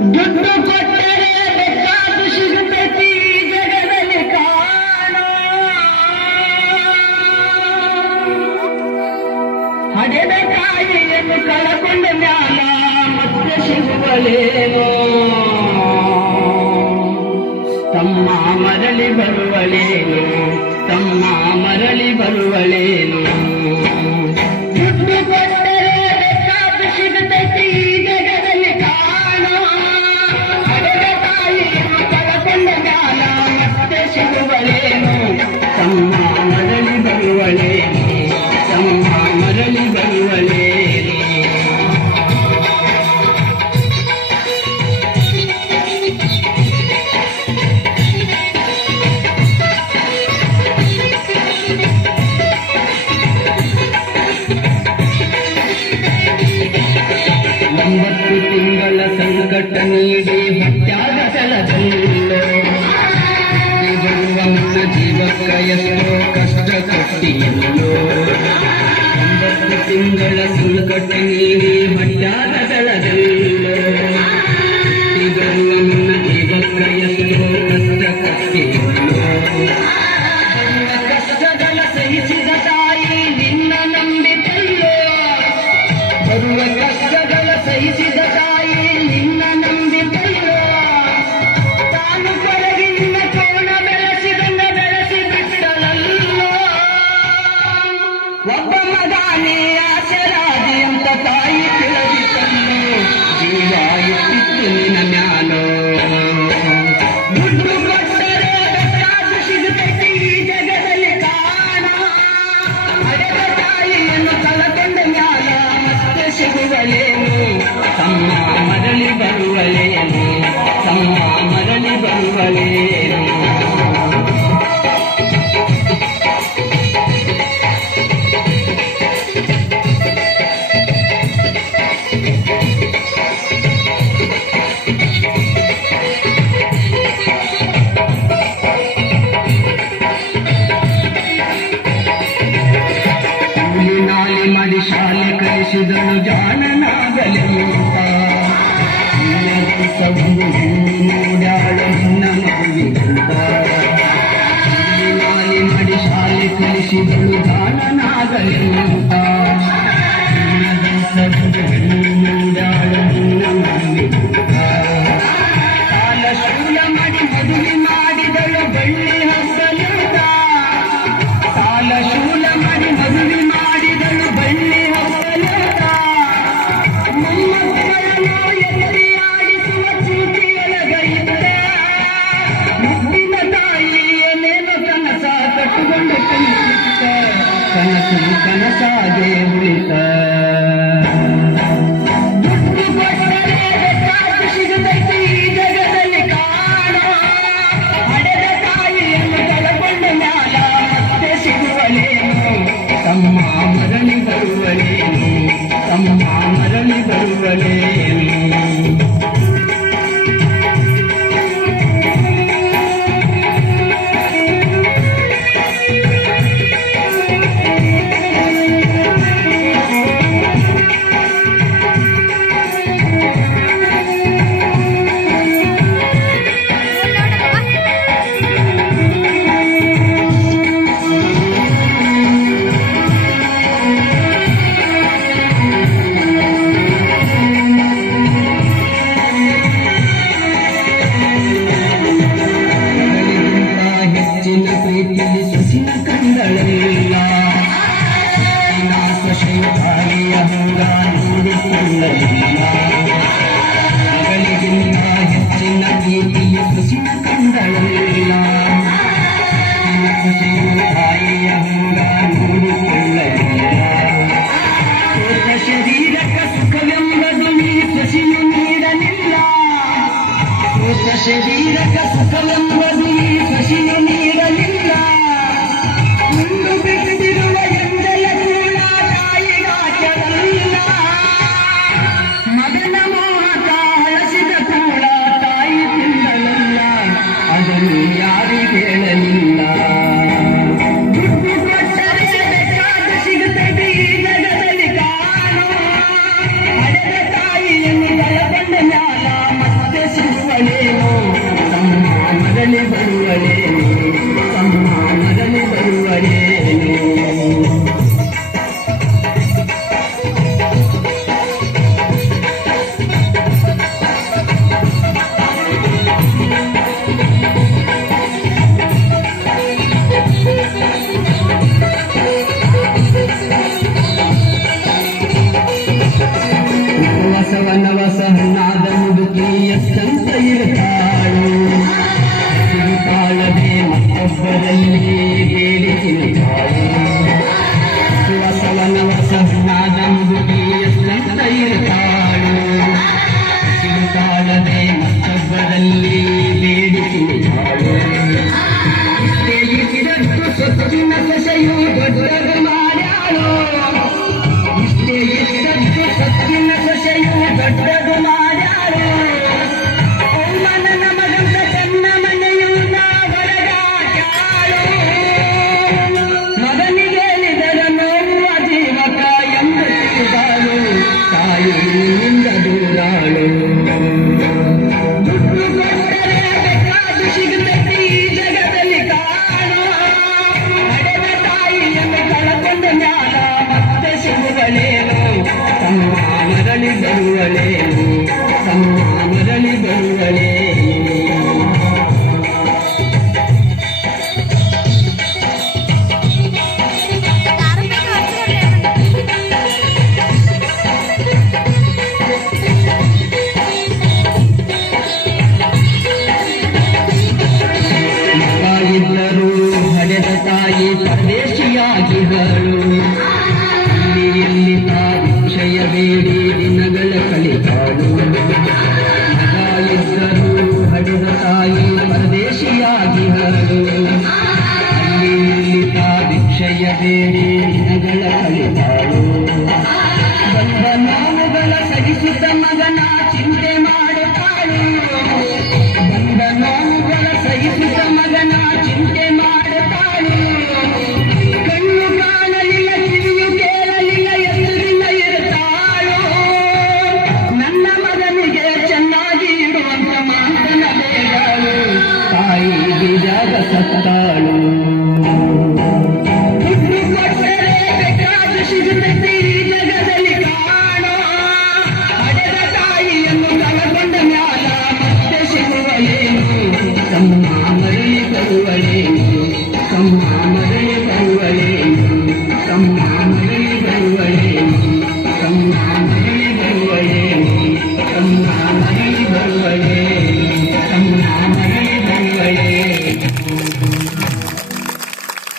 ದುಡ್ಡು ಕೊಟ್ಟರೆ ಬೇಕಾದು ಸಿಗುತ್ತೈತಿ ಜಗದಲ್ಲಿ ಕಾಣೋ ಹಡೆದ ಕಾಯಿಯನ್ನು ಕಳಕೊಂಡ ಮ್ಯಾಲ ಮತ್ತೆ ಸಿಗುವಳೇನೋ ತಮ್ಮ ಮರಳಿ ಬರುವಳೇನು ತಮ್ಮ ಮರಳಿ ಬರುವಳೇನು ದುಡ್ಡು ಕೊಟ್ಟರೆ ಬೇಕಾದು ಸಿಗುತ್ತೈತಿ ಜಗದಲ್ಲಿ ಕಾಣೋ ಹಡೆದ ತಾಯಿಯನ್ನು ಕಳಕೊಂಡ ಮ್ಯಾಲ ಮತ್ತೆ ಸಿಗುವಳೇನು ತಮ್ಮ ಮರಳಿ ಬರುವಳೇನು ತಮ್ಮ ಮರಳಿ ಬರುವಳೇನು ಒಂಬತ್ತು ತಿಂಗಳ ಸಂಕಟ ನೀಡಿ ಹೊಟ್ಯಾಗ ಸೆಳೆದಲ್ಲೋ ಬರುವ ನನ್ನ ಜೀವಕ್ಕ ಎಷ್ಟೋ ಕಷ್ಟ ಕೊಟ್ಟಿಯಲ್ಲೋ ಒಂಬತ್ತು ತಿಂಗಳ ಸಂಕಟ ನೀಡಿ ಹೊಟ್ಯಾಗ ಸೆಳೆದಲ್ಲೋ ಬರುವ ನನ್ನ ಜೀವಕ್ಕ ಎಷ್ಟೋ ಕಷ್ಟ ಕೊಟ್ಟಿಯಲ್ಲೋ ಕಷ್ಟಗಳ ಸಹಿಸಿದ ತಾಯಿ ನಿನ್ನ ನಂಬಿತಲ್ಲೋ ಬರುವ ಕಷ್ಟಗಳ ಸಹಿಸಿದ ತಾಯಿ ನಿನ್ನ ನಂಬಿತಲ್ಲೋ ತಾನು ಕೊರಗಿ ನಿನ್ನ ಕೋಣ ಬೆಳೆಸಿದಂಗ ಬೆಳೆಸಿ ಬಿಟ್ಟಳಲ್ಲೋ ಒಬ್ಬ ಮಗಾನೇ ಆಶರಾದಿ ಅಂತ ತಾಯಿ ತಿಳಿದಿತ್ತಲ್ಲೋ ಜೀವ ಇಟ್ಟಿತ್ತು ನಿನ್ನ ಮ್ಯಾಲೋ ದುಡ್ಡು ಕೊಟ್ಟರೆ ಬೇಕಾದು ಸಿಗುತ್ತೈತಿ ಈ ಜಗದಲ್ಲಿ ಕಾಣ ಹಡೆದ ತಾಯಿಯನ್ನು ಕಳಕೊಂಡ ಮ್ಯಾಲ ಮತ್ತೆ ಸಿಗುವಳೇನು ತಮ್ಮ ಮರಳಿ ಬರುವಳೇನು ತಮ್ಮ ಮರಳಿ ಬರುವಳೇನು ನಾಲಿ ಮಾಡಿ ಶಾಲೆ ಕಲಿಸಿದಳು ಜಾಣನಾಗಲಿ ಅಂತ ನೋಡ್ಯಾಳು ನಿನ್ನ ಮಗುವಿಗಂತ ನಾಲಿ ಮಾಡಿ ಶಾಲೆ ಕಲಿಸಿದಳು ಜಾಣನಾಗಲಿ ಅಂತ ನೋಡ್ಯಾಳು ನಿನ್ನ ಮಗುವಿಗಂತ ಕಾಲ ಶೂಲ ಮಾಡಿ ಮದುವೆ ಮಾಡಿದಳು ಬೆಳ್ಳಿ ಹಬ್ಬಲಿಂದ ಕಾಲ ಶೂಲ ಮಾಡಿ ಮದುವೆ ಮಾಡಿದಳು ಬೆಳ್ಳಿ ಹಬ್ಬಲಿಂದ ಮೊಮ್ಮಕ್ಕಳನ್ನು ಎತ್ತಿ ಆಡಿಸುವ ಪ್ರೀತಿಯೊಳಗೈತ ಮುದ್ದಿನ ತಾಯಿ ಏನೇನೋ ಕನಸ ಕಟ್ಟಿಕೊಂಡು ಕನಸಿತ್ತ ಕನಸು ಕನಸಾಗೆ ಉಳಿತ ದುಡ್ಡು ಕೊಟ್ಟರೆ ಬೇಕಾದು ಸಿಗುತ್ತೈತಿ ಈ ಜಗದಲ್ಲಿ ಕಾಣೋ ಹಡೆದ ತಾಯಿಯನ್ನು ಕಳಕೊಂಡ ಮ್ಯಾಲ ಮತ್ತೆ ಸಿಗುವಳೇನು ತಮ್ಮ ಮರಳಿ ಬರುವಳೇನು ತಮ್ಮ ಮರಳಿ ಬರುವಳೇನು ಹೆಚ್ಚಿನ ಪ್ರೀತಿಲಿ ಸೊಸಿನ ಕಂಡಳಲ್ಲ ತಾಯಿಯ ಹಂಗ ನೋಡಿಕೊಳ್ಳಲಿಲ್ಲ ಮಗಳಿಗಿಂತ ಹೆಚ್ಚಿನ ಪ್ರೀತಿಯ ಸೊಸಿನ ಕಂಡಳಲ್ಲ ತಾಯಿಯ ಹಂಗ ನೋಡಿಕೊಳ್ಳಲಿಲ್ಲ ಶರೀರಕ ಸುಖವೆಂಬುದು ನೀ ಸೊಸಿಯು ನೀಡಲಿಲ್ಲ ಶರೀರಕ ಸುಖವೆಂಬುದು ಈ ಸೊಸಿಯು ನೀಡಲಿಲ್ಲ ಮುಂದು ಬಿಟ್ಟಿರುವ ಎಂದೆಲ್ಲ ಕೂಡ ತಾಯಿಗಾಚರಲ್ಲ ಮಗನ ಮೋಹಕ ಹಳಸಿದ ಕೂಡ ತಾಯಿ ತಿಂದಳಲ್ಲ ಅದನ್ನು ಯಾರಿಗೆ ಹೇಳಲಿಲ್ಲ ದುಡ್ಡು ಕೊಟ್ಟರೆ ಬೇಕಾದು ಸಿಗುತ್ತದೆ ಈ ಜಗದಲ್ಲಿ ಕಾಣೋ ಹಡೆದ ತಾಯಿಯನ್ನು ಕಳಕೊಂಡ ಮ್ಯಾಲ ಮತ್ತೆ ಬಸವಣ್ಣ